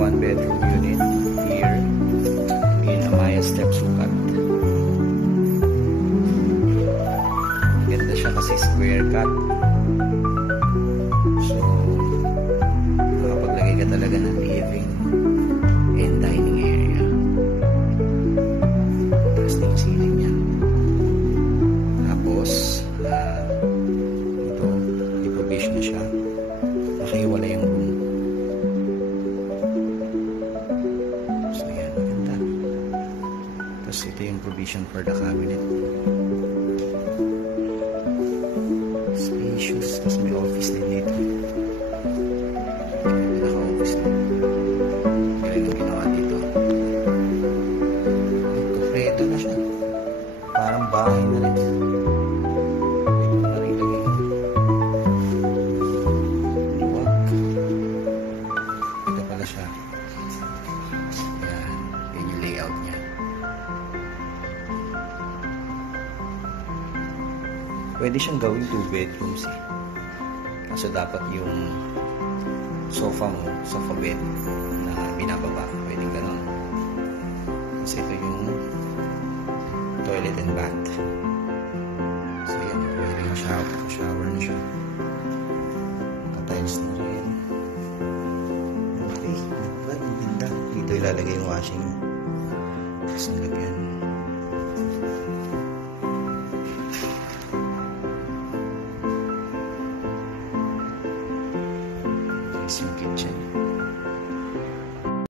one bedroom unit here in Amaya Step Sukat. Ganda siya kasi square cut. So, makapaglagay ka talaga ng living and dining area. Tapos na yung ceiling niya. Tapos, ito, may provision na siya. Nakahiwala yung room. So, yan, maganda. Tapos, ito yung provision for the cabinet. Spacious. Tapos, may office din dito. Naka-office din. Galing yung ginawa dito. Kompleto na siya. Parang bahay na rin. Siya. Yan yung layout niya. Pwede siyang gawing 2 bedrooms eh. Kaso dapat yung sofa mo, sofa bed na binababa. Pwedeng ganun. Kasi ito yung toilet and bath. So yan, pwede yung shower na siya. Ka-tiles na rin. Dito ilalagay yung washing